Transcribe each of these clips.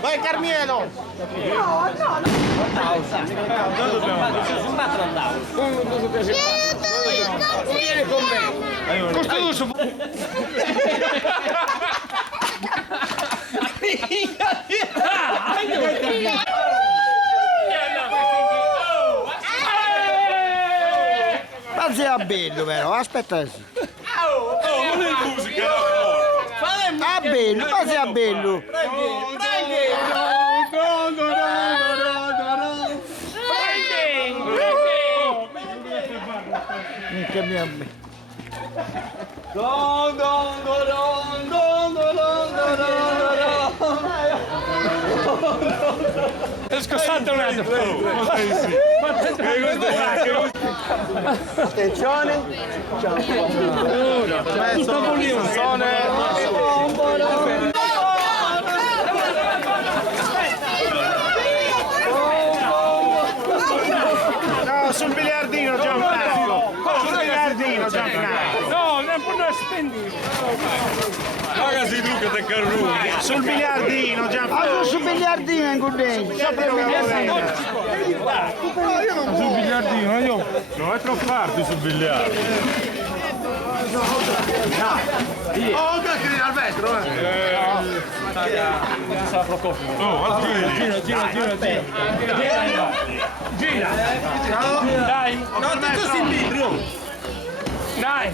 Vai Carmielo! No, no, no! Noi dobbiamo sbattere al tavolo. Vieni con me! Costruso! Ma sei bello però, aspetta. Non è musica, Ah bello, ma sei bello! Minchia mia me. È scossante un attimo. Attenzione! Tutto no, sul biliardino Gianfranco! Sul biliardino Gianfranco! No, non spendi. Ragazzi, tu che te carruni. Sul biliardino Gianfranco! Sul biliardino in Gudeni! Sul biliardino, io. Non è troppo tardi sul biliardo. Oh, che al vetro, Oh, gira. Dai! No, te tu sei libro! Dai.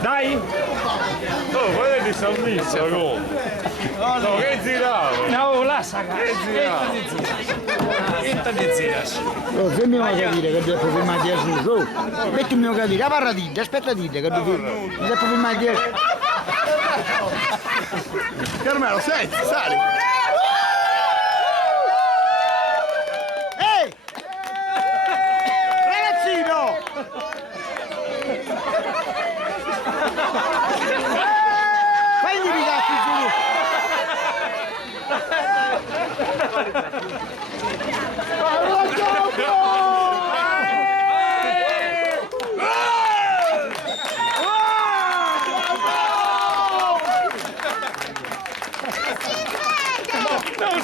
Dai. Oh, guarda che sono messo, no, che giravo. No, lascia! Che giravo! se mi vuoi capire che devo filmare di su, metti il mio capire, parla dite, aspetta dite che devo filmare di Carmelo, senti, sali! Ehi!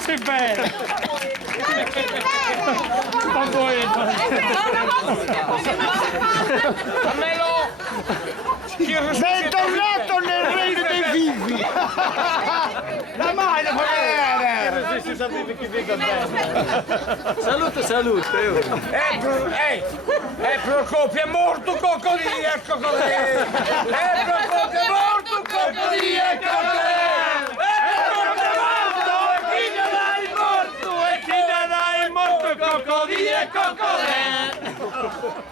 si bene. Ma voi... Bentornato nel regno dei vivi! La maglia fa vedere! Salute. Procopio è morto coccodì, ecco così! Procopio è morto coccodì, ecco così! Coccodì e coccodè!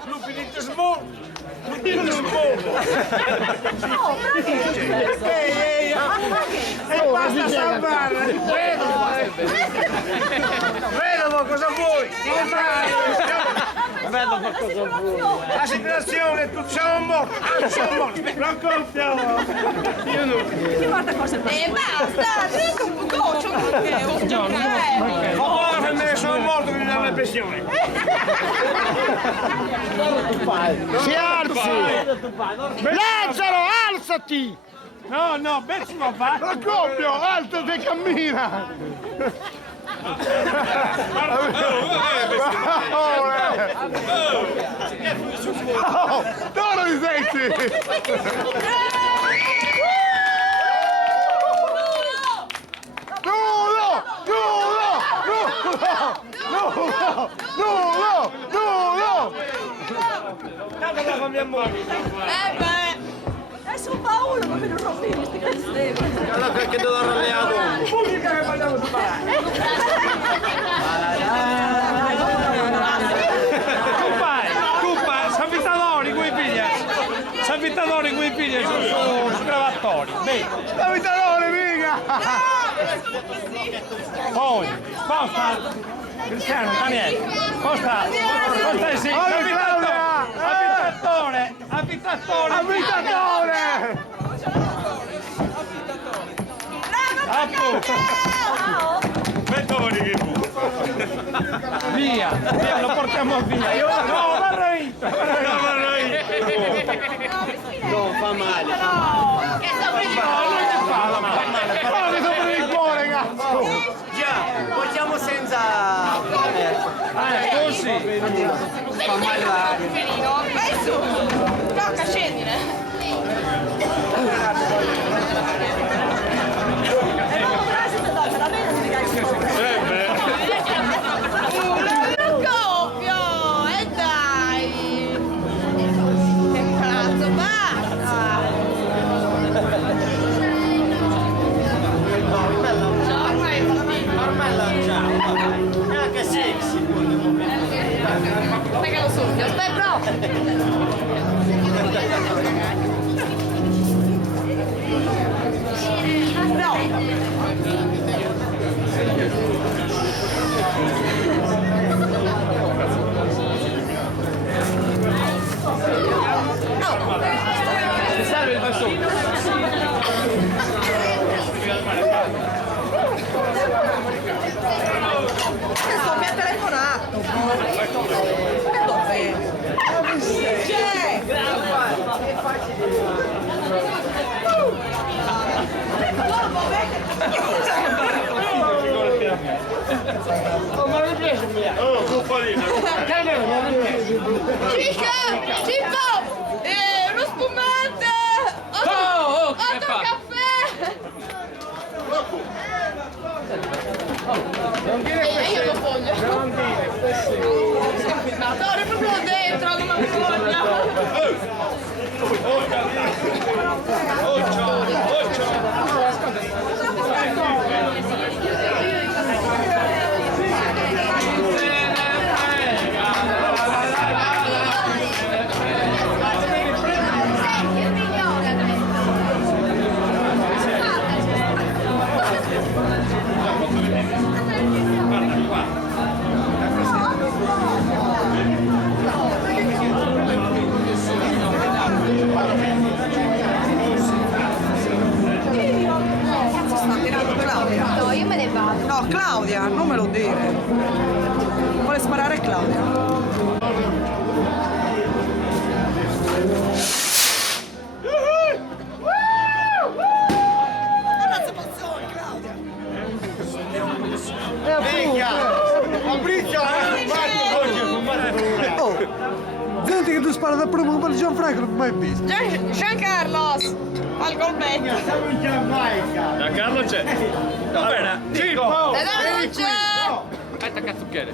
L'upinito smorto! L'upinito smorto! Ehi! E basta salvare! Vedovo cosa vuoi! Vedovo cosa vuoi! La situazione, tu siamo morti! Siamo morti! Non confiamo! Io non... Guarda cosa è. Basta, drink un goccio perché Oh, se me ne sono morto che mi dà la pressione! Si alzi! Lazzaro, alzati! No, becci papà! Procopio, alzati e cammina! Dove li senti? Tanto la fa mia moglie! Adesso ho paura, ma non rompi questi cazzetti. Allora perché devo arrabbiato? Musica che vogliamo sparare! Cuppa, San Vitadori quei piglia! San Vitadori quei piglia sono scravatori! Bene! San Vitadori, mica! Poi, sposta! Cristiano, Daniele, sposta! Sposta il sì! Abitatore! Mettoni che Via, lo portiamo via! No, Varrito! No, fa male! Che sto Ma mi sopra il cuore, cazzo! Già, portiamo senza... Così! Fa male la... Vai su! Tocca, scendine! Coppio! E dai! Che cazzo, basta! Ormai ciao! È anche sexy! Aspetta che lo soffio, aspetta! Serve il bastone! Sto mi ha telefonato! Dove? C'è! Cico! Uno spumante! Otto caffè! Io lo voglio! No, è proprio dentro, non mi voglia! No, io me ne vado. No, Claudia, non me lo dire. Vuole sparare Claudia. Ammazza passione, Claudia! spara da primo per Gianfranco, non mai visto. Giancarlos! Al golbetto! Siamo in Giamaica. Da Carlo c'è. Va bene. Sì, Paolo. E dove non c'è? Aspetta, cazzo che